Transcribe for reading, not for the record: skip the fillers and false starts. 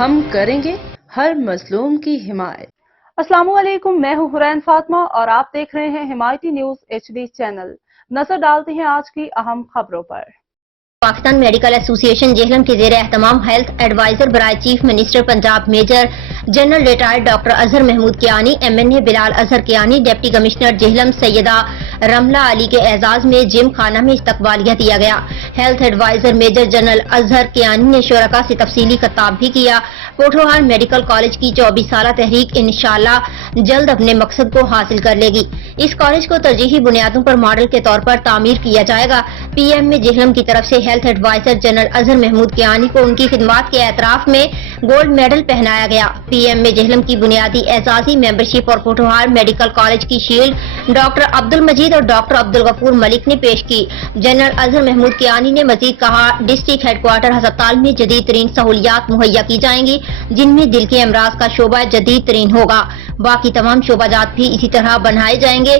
ہم کریں گے ہر مظلوم کی حمایت۔ السلام علیکم، میں ہوں حرین فاطمہ اور آپ دیکھ رہے ہیں حمایتی نیوز HD چینل۔ نظر ڈالتے ہیں آج کی اہم خبروں پر۔ پاکستان میڈیکل ایسوسی ایشن جہلم کے زیر اہتمام ہیلتھ ایڈوائزر برائے chief minister Punjab major general retired doctor Azhar Mahmood Kiani, MNA Bilal Azhar Kiani, deputy commissioner Jhelum Syeda Ramla Ali کے اعزاز میں جم خانہ میں استقبالیہ دیا گیا۔ Health adviser major general Azhar Kiani نے شرکاء سے تفصیلی خطاب بھی کیا۔ پوٹھوہار میڈیکل کالج کی 24 سالہ تحریک انشاءاللہ جلد اپنے مقصد کو حاصل کر لے گی۔ اس کالج کو ترجیحی بنیادوں پر ماڈل کے طور پر تعمیر کیا جائے گا۔ PM میں جہلم کی طرف سے health adviser general Azhar Mahmood Kiani کو ان کی خدمات کے اعتراف میں گولڈ میڈل پہنایا گیا۔ PM میں جہلم کی بنیادی اعزازی ممبرشپ اور پوٹھوہار میڈیکل کالج کی شیلڈ ڈاکٹر عبد المجید اور ڈاکٹر عبد الغفور ملک نے پیش کی۔ جنرل اظہر محمود کیانی نے مزید کہا، ڈسٹرکٹ ہیڈ کوارٹر ہسپتال میں جدید ترین سہولیات مہیا کی جائیں گی، جن میں دل کے امراض کا شعبہ جدید ترین ہوگا۔ باقی تمام شعبہ جات بھی اسی طرح بنائے جائیں گے۔